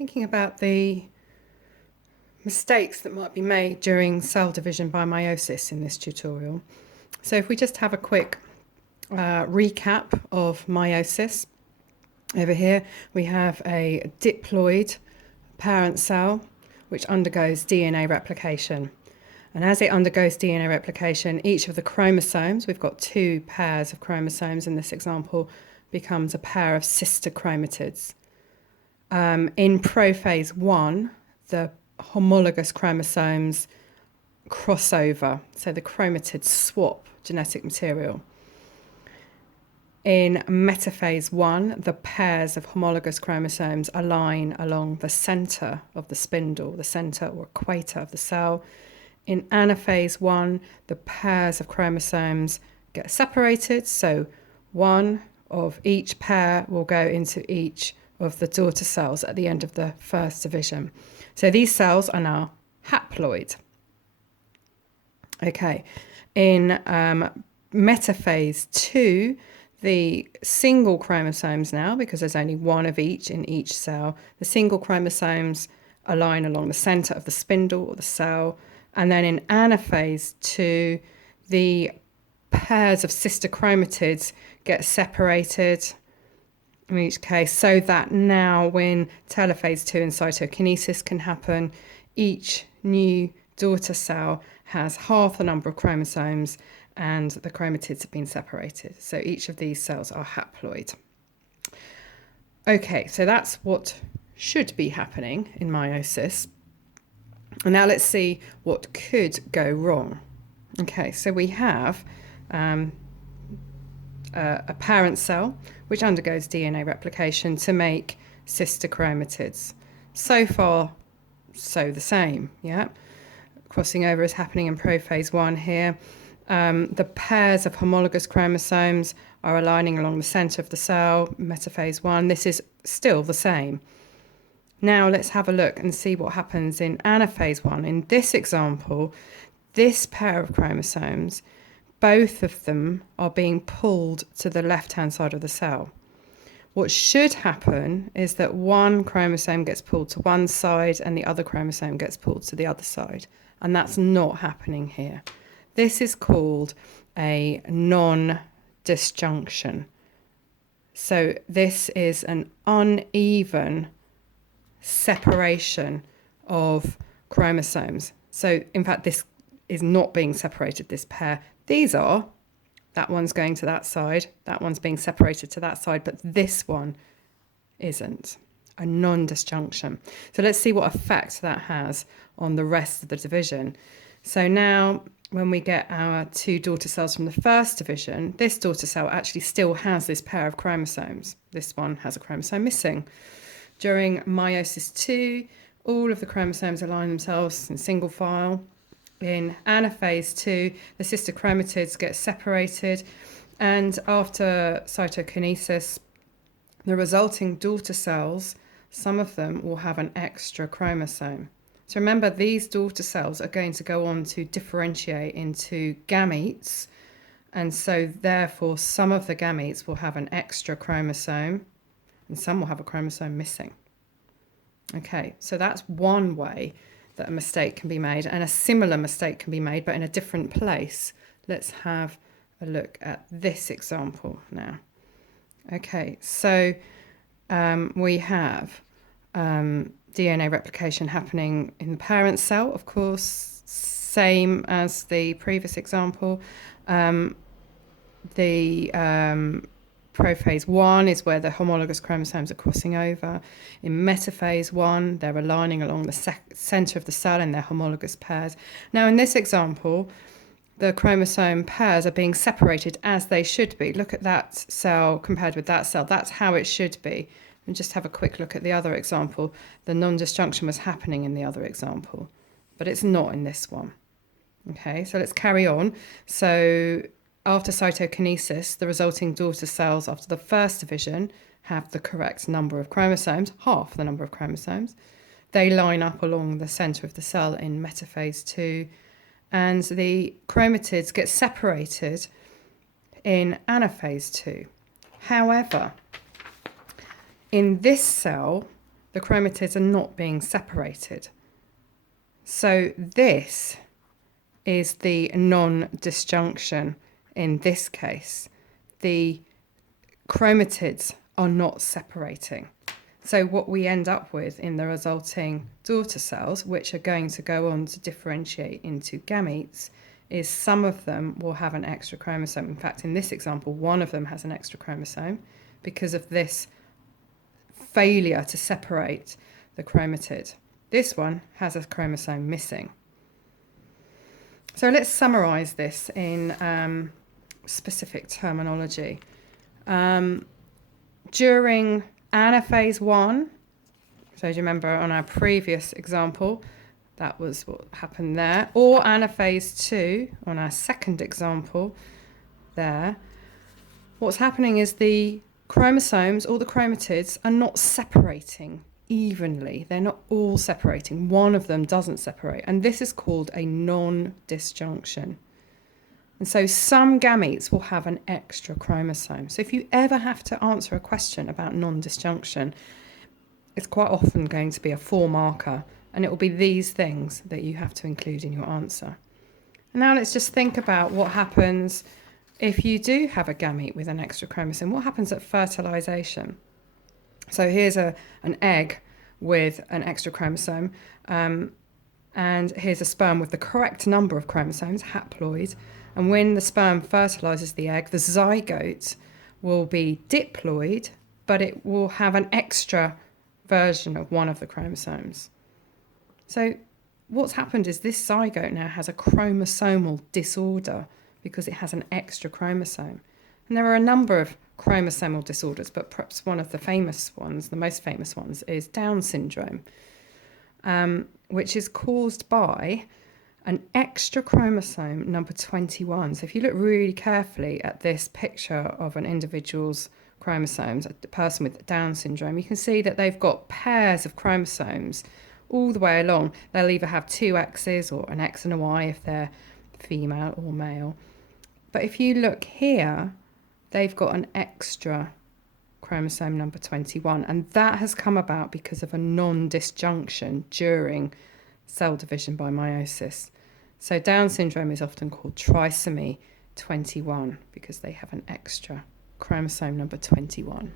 thinking about the mistakes that might be made during cell division by meiosis in this tutorial. So if we just have a quick recap of meiosis. Over here we have a diploid parent cell which undergoes DNA replication. And as it undergoes DNA replication, each of the chromosomes, we've got two pairs of chromosomes in this example, becomes a pair of sister chromatids. In prophase 1, the homologous chromosomes cross over, so the chromatids swap genetic material. In metaphase 1, the pairs of homologous chromosomes align along the centre of the spindle, the centre or equator of the cell. In anaphase 1, the pairs of chromosomes get separated, so one of each pair will go into each of the daughter cells at the end of the first division. So these cells are now haploid. Okay, in metaphase 2, the single chromosomes now, because there's only one of each in each cell, the single chromosomes align along the centre of the spindle or the cell. And then in anaphase 2, the pairs of sister chromatids get separated in each case, so that now when telophase 2 and cytokinesis can happen, each new daughter cell has half the number of chromosomes and the chromatids have been separated. So each of these cells are haploid. Okay, so that's what should be happening in meiosis. And now let's see what could go wrong. Okay, so we have a parent cell which undergoes DNA replication to make sister chromatids. So far, so the same, yeah? Crossing over is happening in prophase 1 here. The pairs of homologous chromosomes are aligning along the centre of the cell, metaphase 1. This is still the same. Now let's have a look and see what happens in anaphase 1. In this example, this pair of chromosomes, both of them are being pulled to the left-hand side of the cell. What should happen is that one chromosome gets pulled to one side and the other chromosome gets pulled to the other side. And that's not happening here. This is called a non-disjunction. So this is an uneven separation of chromosomes. So in fact, this is not being separated, this pair. These are, that one's going to that side, that one's being separated to that side, but this one isn't. A non-disjunction. So let's see what effect that has on the rest of the division. So now when we get our two daughter cells from the first division, this daughter cell actually still has this pair of chromosomes. This one has a chromosome missing. During meiosis 2, all of the chromosomes align themselves in single file. In anaphase 2, the sister chromatids get separated, and after cytokinesis, the resulting daughter cells, some of them will have an extra chromosome. So remember, these daughter cells are going to go on to differentiate into gametes, and so therefore some of the gametes will have an extra chromosome and some will have a chromosome missing. Okay, so that's one way that a mistake can be made, and a similar mistake can be made but in a different place. Let's have a look at this example now. Okay, so we have DNA replication happening in the parent cell, of course, same as the previous example. Prophase 1 is where the homologous chromosomes are crossing over. In metaphase 1, they're aligning along the centre of the cell in their homologous pairs. Now, in this example, the chromosome pairs are being separated as they should be. Look at that cell compared with that cell. That's how it should be. And just have a quick look at the other example. The non-disjunction was happening in the other example, but it's not in this one. Okay, so let's carry on. So after cytokinesis, the resulting daughter cells after the first division have the correct number of chromosomes, half the number of chromosomes. They line up along the centre of the cell in metaphase 2, and the chromatids get separated in anaphase 2. However, in this cell, the chromatids are not being separated. So this is the non-disjunction in this case. The chromatids are not separating. So what we end up with in the resulting daughter cells, which are going to go on to differentiate into gametes, is some of them will have an extra chromosome. In fact, in this example, one of them has an extra chromosome because of this failure to separate the chromatid. This one has a chromosome missing. So let's summarize this in specific terminology. During anaphase 1, so do you remember on our previous example, that was what happened there, or anaphase 2 on our second example there, what's happening is the chromosomes, or the chromatids, are not separating evenly. They're not all separating. One of them doesn't separate, and this is called a non-disjunction. And so some gametes will have an extra chromosome. So if you ever have to answer a question about non-disjunction, it's quite often going to be a 4-marker, and it will be these things that you have to include in your answer. And now let's just think about what happens if you do have a gamete with an extra chromosome. What happens at fertilization? So here's an egg with an extra chromosome, and here's a sperm with the correct number of chromosomes, haploid. And when the sperm fertilizes the egg, the zygote will be diploid, but it will have an extra version of one of the chromosomes. So what's happened is this zygote now has a chromosomal disorder because it has an extra chromosome. And there are a number of chromosomal disorders, but perhaps one of the famous ones, the most famous ones, is Down syndrome, which is caused by an extra chromosome number 21. So if you look really carefully at this picture of an individual's chromosomes, a person with Down syndrome, you can see that they've got pairs of chromosomes all the way along. They'll either have 2 X's or an X and a Y if they're female or male. But if you look here, they've got an extra chromosome number 21, and that has come about because of a non-disjunction during cell division by meiosis. So Down syndrome is often called trisomy 21 because they have an extra chromosome number 21.